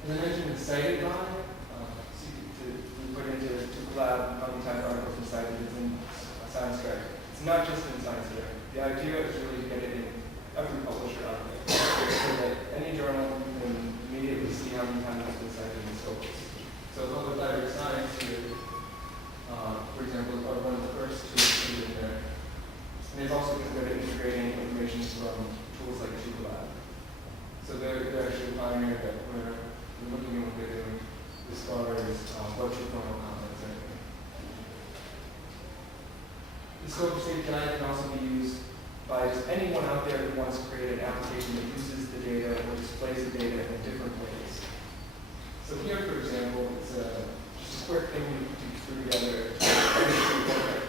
As I mentioned, it's cited by, so we put into Lab how many times articles are cited in Science Fair. It's not just in Science Fair. The idea is really to get it in every publisher out there, so that any journal you can immediately see how many times it's been cited in Scopus. So Public Library of Science here, for example, are one of the first to include in there. And they've also been good at integrating information from tools like Lab. So they're actually a pioneer that we're looking at what they're doing as far as what your promo comments are. The Scopus API can also be used by anyone out there who wants to create an application that uses the data or displays the data in different ways. So here, for example, it's just a quick thing we threw together to see what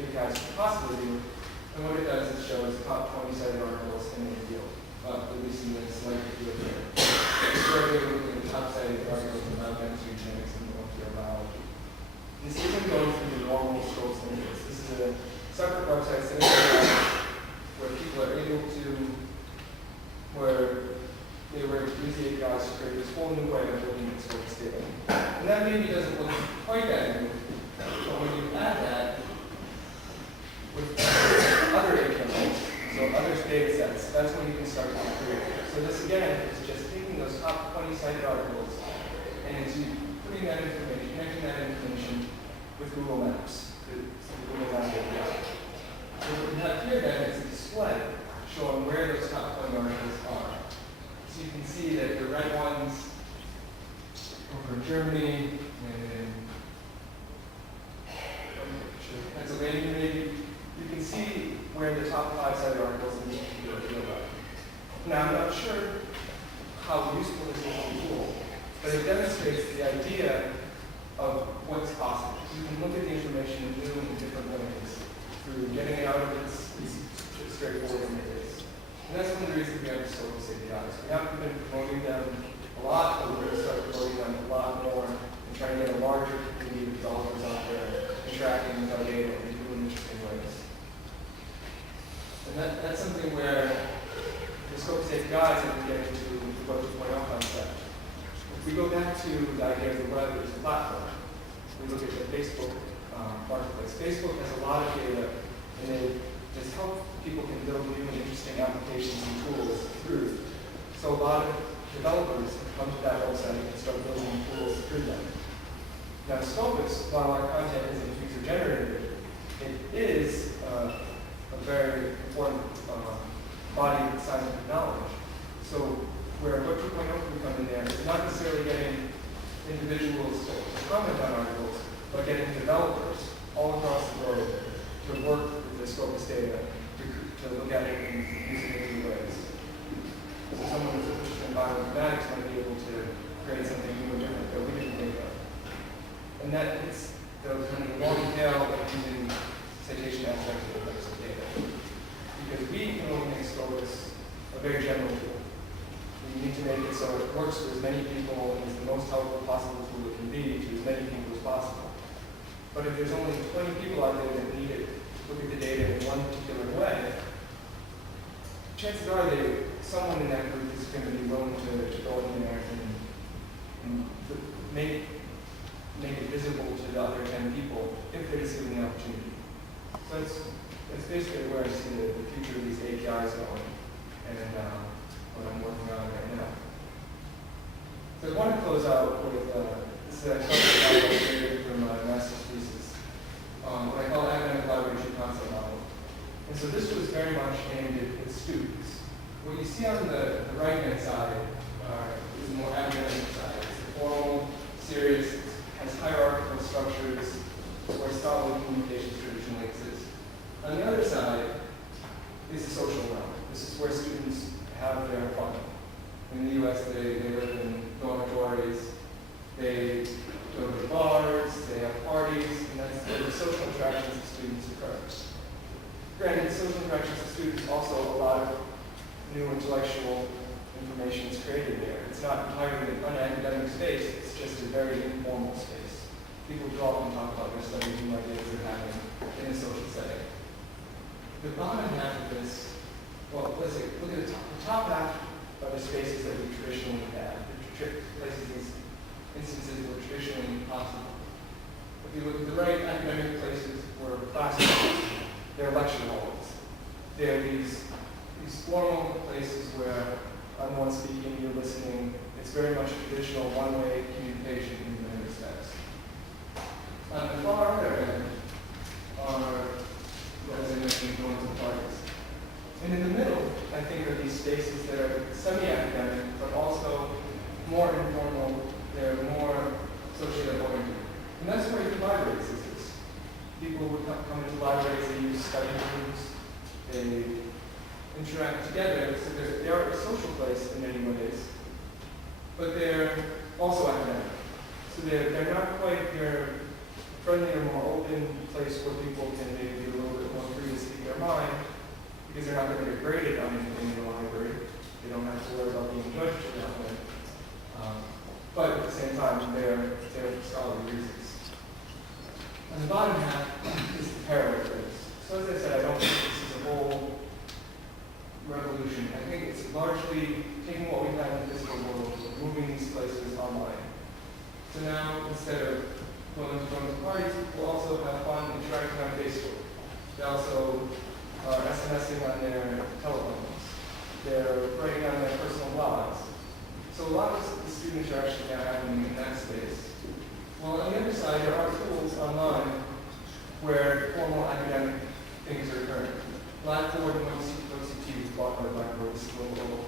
APIs could possibly do. And what it does is shows the top 20 cited articles in the field, at least in this selected field here. It's where we're looking at the top cited articles in biochemistry, genetics, and molecular biology. This isn't going through the normal Scopus interface. This is a separate website where people are able to, where they were able to use the APIs to create this whole new way of looking at Scopus data. And that maybe doesn't look quite that new, but when you add that with other APIs, so other data sets, that's when you can start to create. So this again is just taking those top 20 cited articles and it's putting that information, connecting that information with Google Maps, the Google Maps API. So what we have here then is a display showing where those top 20 articles are. So you can see that the red ones over in Germany and Pennsylvania maybe, you can see where the top 5 cited articles in this particular field are. Now I'm not sure how useful this is as a tool, but it demonstrates the idea of what's possible. You can look at the information in new and different ways through getting it out of its straightforward interface. And that's one of the reasons we have Scopus APIs. We haven't been promoting them a lot, but we're going to start promoting them a lot more and trying to get a larger community of developers out there interacting with our data in new and interesting ways. And that's something where the Scopus APIs have been getting to the Web 2.0 concept. If we go back to the idea of the web as a platform, we look at the Facebook marketplace. Facebook has a lot of data, and it just helps people can build new and interesting applications and tools through. So a lot of developers come to that website and start building tools through them. Now Scopus, while our content isn't user-generated, it is a very important body of scientific knowledge. So where Web 2.0 can come in there, it's not necessarily getting individuals to comment on articles, but getting developers all across the globe to work with the Scopus data to look at it and use it in new ways. So someone who's interested in bioinformatics might be able to create something new and different that we didn't think of. And that is the kind of long tail of using citation abstract types of data. Because we can only make Scopus a very general tool. We need to make it so it works for as many people and is the most helpful possible tool it can be to as many people as possible. But if there's only 20 people out there that need it, look at the data in one particular way, chances are that someone in that group is going to be willing to go in there and make it visible to the other 10 people if they're just given the opportunity. So it's basically where I see the future of these APIs going and what I'm working on right now. So I want to close out with this is a concept I created from my master's thesis, what I call academic collaboration concept model. And so this was very much aimed at students. What you see on the right-hand side is the more academic side. It's the formal, serious, has hierarchical structures, where scholarly communications traditionally exist. On the other side is the social realm. This is where students have their fun. In the US, they live in dormitories, they go to bars, they have parties, and that's where the social interactions of students occur. Granted, social interactions of students also a lot of new intellectual information is created there. It's not entirely an unacademic space, it's just a very informal space. People draw and talk about their studies and ideas they're having in a social setting. The bottom half of this, well, let's say, look at the top half are the spaces that we traditionally have, the places speaking, you're listening. It's very much traditional one-way communication in many respects. On the far other end are, as I mentioned, going to parties. And in the middle, I think, are these spaces that are semi-academic, but also more informal. They're more socially oriented. And that's where the libraries exist. People would come into libraries, they use study rooms, they interact together, so they are a social place in many ways, but they're also academic. So they're not quite your friendlier, more open place where people can maybe be a little bit more free to speak their mind, because they're not going to get graded on anything in the library. They don't have to worry about being judged in that way. But at the same time, they're for scholarly reasons. And the bottom half is the parallel place. So as I said, I don't think this is a whole revolution. I think it's largely taking what we have in the physical world, moving these places online. So now, instead of going to parties, people also have fun interacting on Facebook. They also are SMSing on their telephones. They're writing on their personal blogs. So a lot of the students are actually now happening in that space. Well, on the other side, there are tools online where formal academic things are occurring. Blackboard, OCT was bought by Blackboard, this is a little old.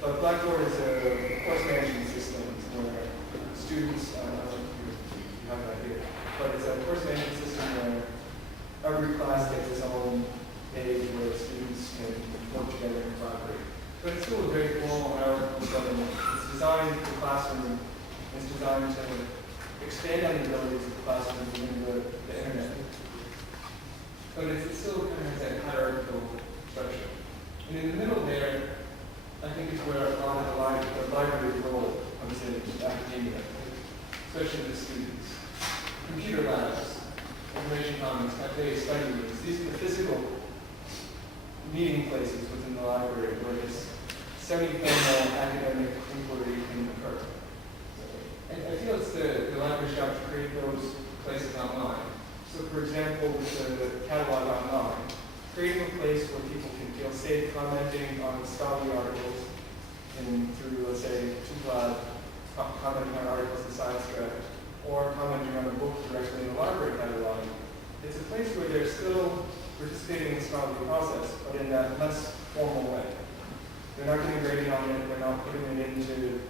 But Blackboard is a course management system where students, I don't know if you have that here, but it's a course management system where every class gets its own page where students can work together and collaborate. But it's still a very formal hierarchical setting. It's designed for the classroom. It's designed to expand on the abilities of the classroom within the internet. But it still kind of has that hierarchical structure. And in the middle there, I think is where a lot of the library's role comes in academia, especially the students. Computer labs, information commons, cafes, study rooms. These are the physical meeting places within the library where this semi-formal academic inquiry can occur. And I feel it's the library's job to create those places online. So for example, with the catalog online, creating a place where people can feel safe commenting on scholarly articles and through, let's say, Tuplad, commenting on articles in Science Draft, or commenting on a book directly in the library catalog. It's a place where they're still participating in the scholarly process, but in that less formal way. They're not getting graded on it, they're not putting it into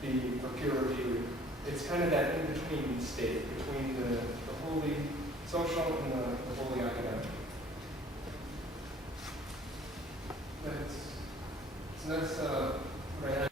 be for peer review. It's kind of that in-between state between the wholly social and the wholly academic. So that's what I had.